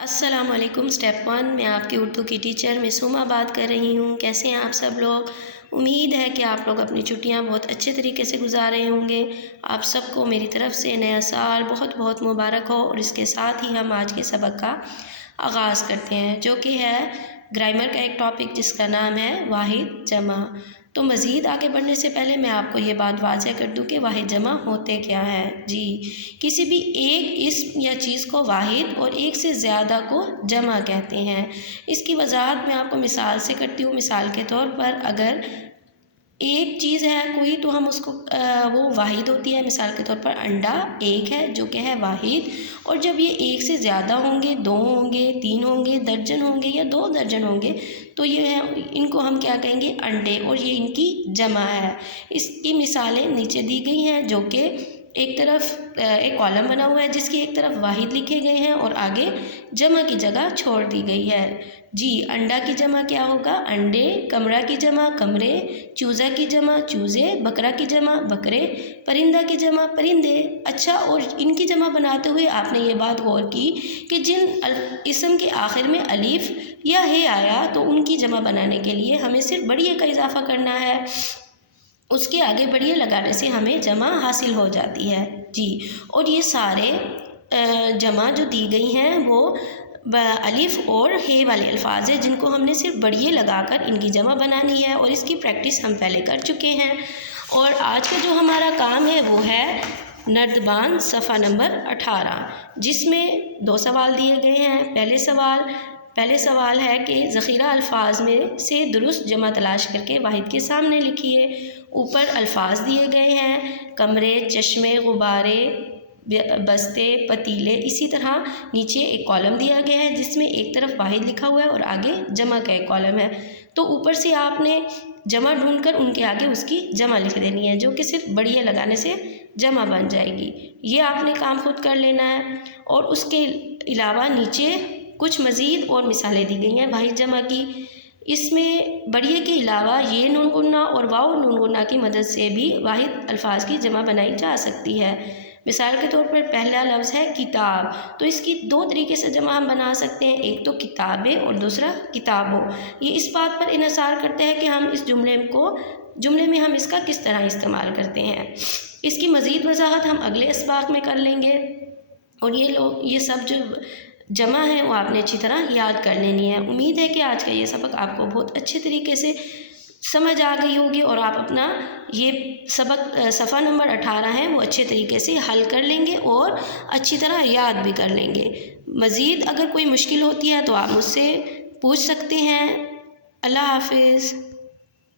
अस्सलाम वालेकुम। स्टेप 1 मैं आपकी उर्दू की टीचर मिसूमा बात कर रही हूँ। कैसे हैं आप सब लोग? उम्मीद है कि आप लोग अपनी छुट्टियाँ बहुत अच्छे तरीके से गुजार रहे होंगे। आप सबको मेरी तरफ़ से नया साल बहुत बहुत मुबारक हो। और इसके साथ ही हम आज के सबक का आगाज़ करते हैं, जो कि है ग्रामर का एक टॉपिक जिसका नाम है वाहिद जमा। तो मज़ीद आगे बढ़ने से पहले मैं आपको ये बात वाज़ेह कर दूँ कि वाहिद जमा होते क्या है। जी, किसी भी एक इस्म या चीज़ को वाहिद और एक से ज़्यादा को जमा कहते हैं। इसकी वजाहत मैं आपको मिसाल से करती हूँ। मिसाल के तौर पर अगर एक चीज़ है कोई, तो हम उसको वो वाहिद होती है। मिसाल के तौर पर अंडा एक है जो कि है वाहिद। और जब ये एक से ज़्यादा होंगे, 2 होंगे, 3 होंगे, दर्जन होंगे या 2 दर्जन होंगे, तो ये है, इनको हम क्या कहेंगे? अंडे। और ये इनकी जमा है। इसकी मिसालें नीचे दी गई हैं, जो कि एक तरफ एक कॉलम बना हुआ है जिसकी एक तरफ वाहिद लिखे गए हैं और आगे जमा की जगह छोड़ दी गई है। जी, अंडा की जमा क्या होगा? अंडे। कमरा की जमा कमरे। चूज़ा की जमा चूज़े। बकरा की जमा बकरे। परिंदा की जमा परिंदे। अच्छा, और इनकी जमा बनाते हुए आपने ये बात गौर की कि जिन इसम के आखिर में अलीफ या हे आया, तो उनकी जमा बनाने के लिए हमें सिर्फ बढ़िया का इजाफा करना है। उसके आगे बढ़िया लगाने से हमें जमा हासिल हो जाती है। जी, और ये सारे जमा जो दी गई हैं वो अलिफ और हे वाले अल्फाज हैं, जिनको हमने सिर्फ बढ़िया लगाकर इनकी जमा बनानी है। और इसकी प्रैक्टिस हम पहले कर चुके हैं। और आज का जो हमारा काम है वो है नर्दबान सफ़ा नंबर 18, जिसमें 2 सवाल दिए गए हैं। पहले सवाल है कि ज़ख़ीरा अल्फाज में से दुरुस्त जमा तलाश करके वाहिद के सामने लिखिए। ऊपर अल्फाज दिए गए हैं: कमरे, चश्मे, गुब्बारे, बस्ते, पतीले। इसी तरह नीचे एक कॉलम दिया गया है जिसमें एक तरफ वाहिद लिखा हुआ है और आगे जमा का एक कॉलम है। तो ऊपर से आपने जमा ढूंढकर उनके आगे उसकी जमा लिख देनी है, जो कि सिर्फ बढ़िया लगाने से जमा बन जाएगी। ये आपने काम खुद कर लेना है। और उसके अलावा नीचे कुछ मज़ीद और मिसालें दी गई हैं वाहिद जमा की। इसमें बढ़िया के अलावा ये नून गुन्ना और वाव नून गुन्ना की मदद से भी वाहिद अल्फाज की जमा बनाई जा सकती है। मिसाल के तौर पर पहला लफ्ज़ है किताब, तो इसकी 2 तरीके से जमा हम बना सकते हैं, एक तो किताबें और दूसरा किताबों। ये इस बात पर इन्हिसार करते हैं कि हम इस जुमले में हम इसका किस तरह इस्तेमाल करते हैं। इसकी मज़ीद वजाहत हम अगले इसबाक में कर लेंगे। और ये सब जो जमा है वो आपने अच्छी तरह याद कर लेनी है। उम्मीद है कि आज का ये सबक आपको बहुत अच्छे तरीके से समझ आ गई होगी और आप अपना ये सबक सफ़ा नंबर 18 है वो अच्छे तरीके से हल कर लेंगे और अच्छी तरह याद भी कर लेंगे। मज़ीद अगर कोई मुश्किल होती है तो आप मुझसे पूछ सकते हैं। अल्लाह हाफ़िज़।